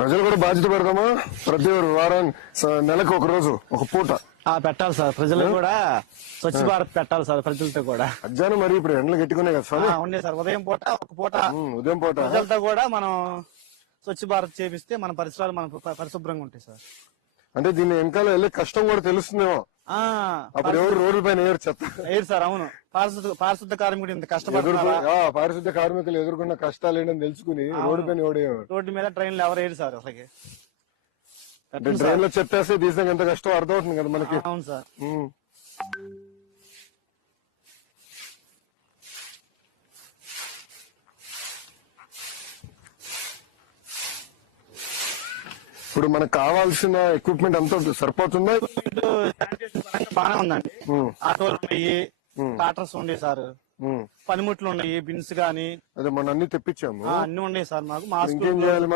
ప్రజలు కూడా బాధ్యత పెడదామా? ప్రతి వారం నెలకు ఒక రోజు ఒక పూట పెట్టాలి సార్. ప్రజలకు కూడా స్వచ్ఛ భారత్ పెట్టాలి సార్. ప్రజలతో కూడా అజ్జాను మరి ఇప్పుడు ఎండలు గట్టుకునే కదా సార్. ఉండే సార్. ఉదయం పూట ఒక పూట ఉదయం పూట ప్రజలతో కూడా మనం స్వచ్ఛ భారత్ చేపిస్తే మన పరిసరాలు మన పరిశుభ్రంగా ఉంటాయి సార్. అంటే దీన్ని వెనకాల వెళ్ళే కష్టం కూడా తెలుస్తుందేమో. అప్పుడు ఎవరు రోడ్ల పైన వేయరు చెత్త వేయరు సార్. అవును, పారిశుద్ధ కార్మికుడు ఇంత కష్టపడుతున్నారు. పారిశుద్ధ కార్మికులు ఎదుర్కొన్న కష్టాలు ఏంటని తెలుసుకుని రోడ్డు పైన ఎవడేవారు. రోడ్డు మీద ట్రైన్లు ఎవరు వేయరు సార్. అసలు ట్రైన్ లో చెత్తేస్తే తీసాక ఎంత కష్టం అర్థమవుతుంది కదా మనకి. అవును సార్. ఇప్పుడు మనకు కావాల్సిన ఎక్విప్మెంట్ అంతా సరిపోతుందా? బాగానే ఉందండి. ఆటోలు ఉన్నాయి, ట్రాక్టర్స్ ఉన్నాయి సార్, పనిముట్లు ఉన్నాయి, బిన్స్ గానీ అదే మనం అన్ని తెప్పించాము. అన్ని ఉన్నాయి సార్. మాకు మాస్క్ ఇంకేం చేయాలి?